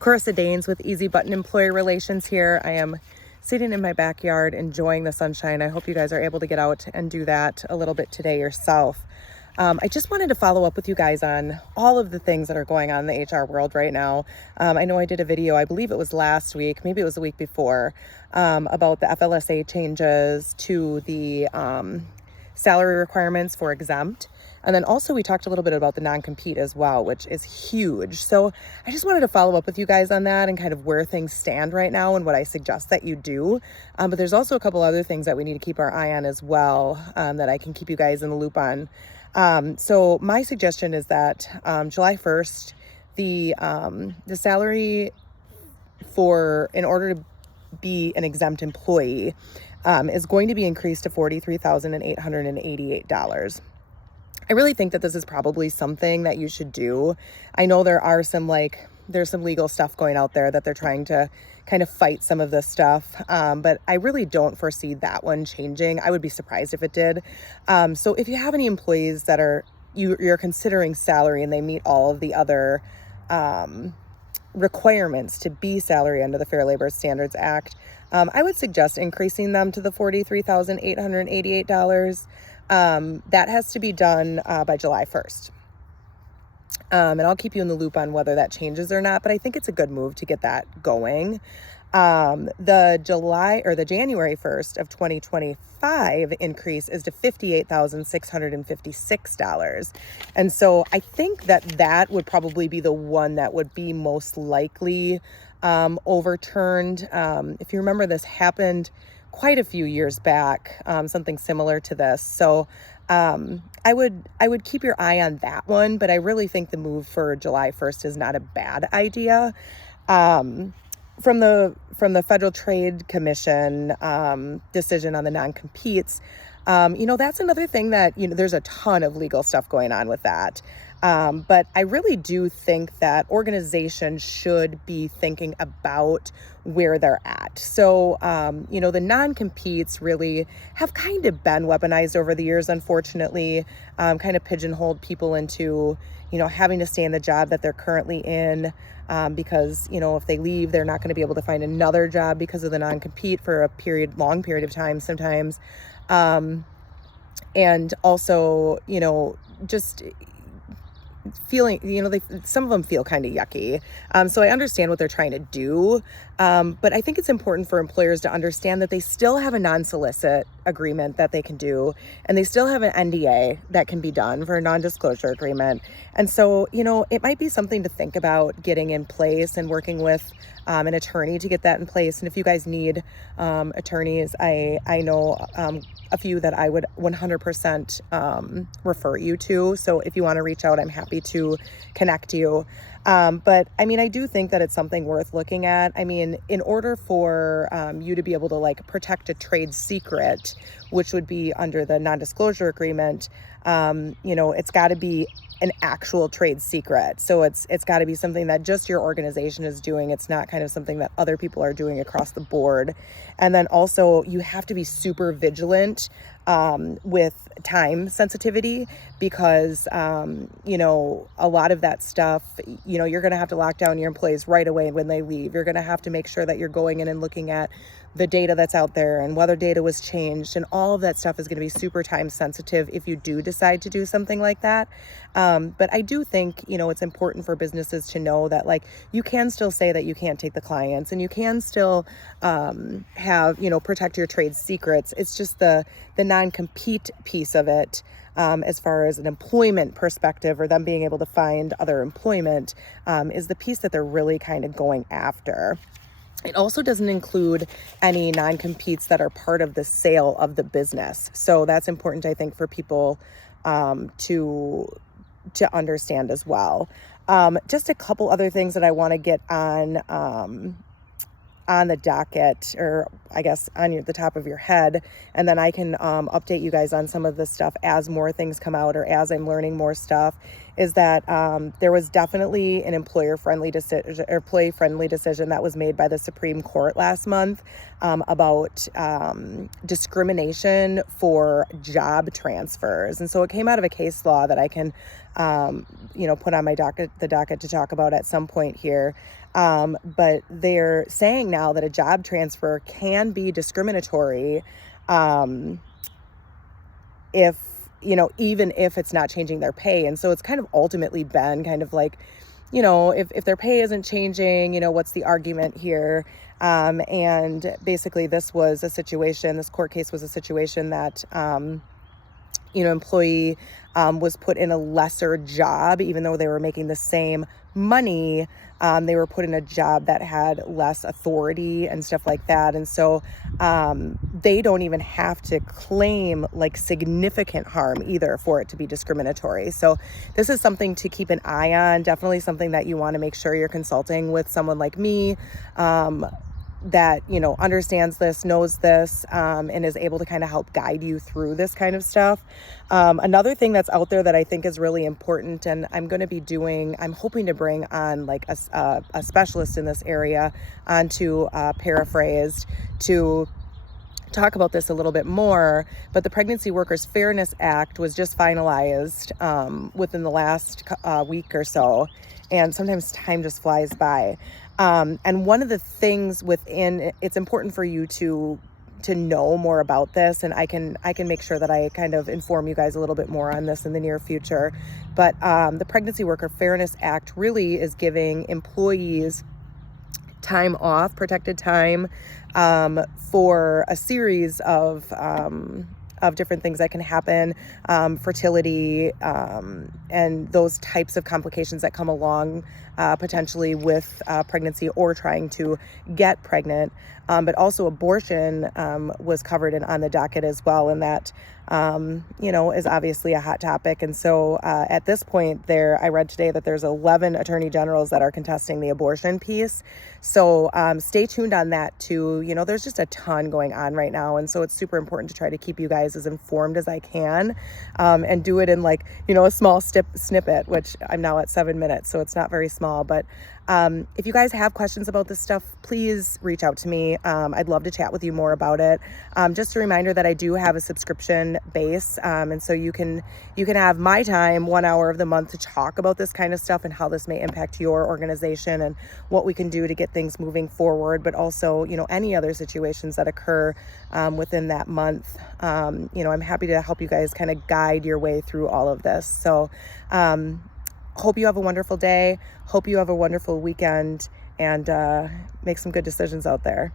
Carissa Danes with Easy Button Employee Relations here. I am sitting in my backyard enjoying the sunshine. I hope you guys are able to get out and do that a little bit today yourself. I just wanted to follow up with you guys on all of the things that are going on in the HR world right now. I know I did a video, I believe it was last week, maybe it was the week before, about the FLSA changes to the salary requirements for exempt. And then also we talked a little bit about the non-compete as well, which is huge. So I just wanted to follow up with you guys on that and kind of where things stand right now and what I suggest that you do. But there's also a couple other things that we need to keep our eye on as well, that I can keep you guys in the loop on. So my suggestion is that July 1st, the salary in order to be an exempt employee is going to be increased to $43,888. I really think that this is probably something that you should do. I know there's some legal stuff going out there that they're trying to kind of fight some of this stuff. But I really don't foresee that one changing. I would be surprised if it did. So if you have any employees that you're considering salary and they meet all of the other requirements to be salary under the Fair Labor Standards Act, I would suggest increasing them to the $43,888. That has to be done by July 1st. And I'll keep you in the loop on whether that changes or not, but I think it's a good move to get that going. The January 1st of 2025 increase is to $58,656. And so I think that would probably be the one that would be most likely overturned. If you remember, this happened quite a few years back, something similar to this. So I would keep your eye on that one, but I really think the move for July 1st is not a bad idea. From the Federal Trade Commission decision on the non-competes, that's another thing that, there's a ton of legal stuff going on with that. But I really do think that organizations should be thinking about where they're at. So, the non-competes really have kind of been weaponized over the years, unfortunately, kind of pigeonholed people into, having to stay in the job that they're currently in, because, if they leave, they're not going to be able to find another job because of the non-compete for a long period of time sometimes. And also, just feeling, some of them feel kind of yucky. So I understand what they're trying to do. But I think it's important for employers to understand that they still have a non-solicit agreement that they can do, and they still have an NDA that can be done for a non-disclosure agreement. And so, it might be something to think about getting in place and working with an attorney to get that in place. And if you guys need attorneys, I know a few that I would 100% refer you to. So if you want to reach out, I'm happy to connect you. But I do think that it's something worth looking at. In order for you to be able to protect a trade secret, which would be under the non-disclosure agreement, it's got to be an actual trade secret. So it's got to be something that just your organization is doing. It's not kind of something that other people are doing across the board. And then also you have to be super vigilant with time sensitivity, because, a lot of that stuff, you're going to have to lock down your employees right away when they leave. You're going to have to make sure that you're going in and looking at the data that's out there and whether data was changed, and all of that stuff is going to be super time sensitive if you do decide to do something like that. But I do think, it's important for businesses to know that you can still say that you can't take the clients, and you can still protect your trade secrets. It's just the non-compete piece of it, as far as an employment perspective, or them being able to find other employment, is the piece that they're really kind of going after. It also doesn't include any non-competes that are part of the sale of the business. So that's important, I think, for people to understand as well. Just a couple other things that I want to get on the docket, or I guess on the top of your head, and then I can update you guys on some of the stuff as more things come out or as I'm learning more stuff, is that there was definitely an employee-friendly decision that was made by the Supreme Court last month about discrimination for job transfers. And so it came out of a case law that I can, put on the docket to talk about at some point here. But they're saying now that a job transfer can be discriminatory if, even if it's not changing their pay. And so it's kind of ultimately been kind of like, if their pay isn't changing, what's the argument here? And basically this court case was a situation that, employee was put in a lesser job, even though they were making the same money. They were put in a job that had less authority and stuff like that. And so they don't even have to claim like significant harm either for it to be discriminatory. So this is something to keep an eye on, definitely something that you want to make sure you're consulting with someone like me that, understands this, knows this, and is able to kind of help guide you through this kind of stuff. Another thing that's out there that I think is really important, and I'm hoping to bring on like a specialist in this area onto Paraphrased to talk about this a little bit more, but the Pregnancy Workers Fairness Act was just finalized within the last week or so, and sometimes time just flies by. And one of the things it's important for you to know more about this, and I can make sure that I kind of inform you guys a little bit more on this in the near future. But the Pregnancy Worker Fairness Act really is giving employees time off, protected time, for a series of different things that can happen, fertility, and those types of complications that come along potentially with pregnancy or trying to get pregnant. But also abortion was covered on the docket as well, and that is obviously a hot topic. And so at this point I read today that there's 11 attorney generals that are contesting the abortion piece. So stay tuned on that too. There's just a ton going on right now. And so it's super important to try to keep you guys as informed as I can, and do it in a small snippet, which I'm now at 7 minutes. So it's not very small, but if you guys have questions about this stuff, please reach out to me. I'd love to chat with you more about it. Just a reminder that I do have a subscription base. And so you can have my time 1 hour of the month to talk about this kind of stuff and how this may impact your organization and what we can do to get things moving forward, but also, any other situations that occur within that month. I'm happy to help you guys kind of guide your way through all of this. So, hope you have a wonderful day. Hope you have a wonderful weekend, and make some good decisions out there.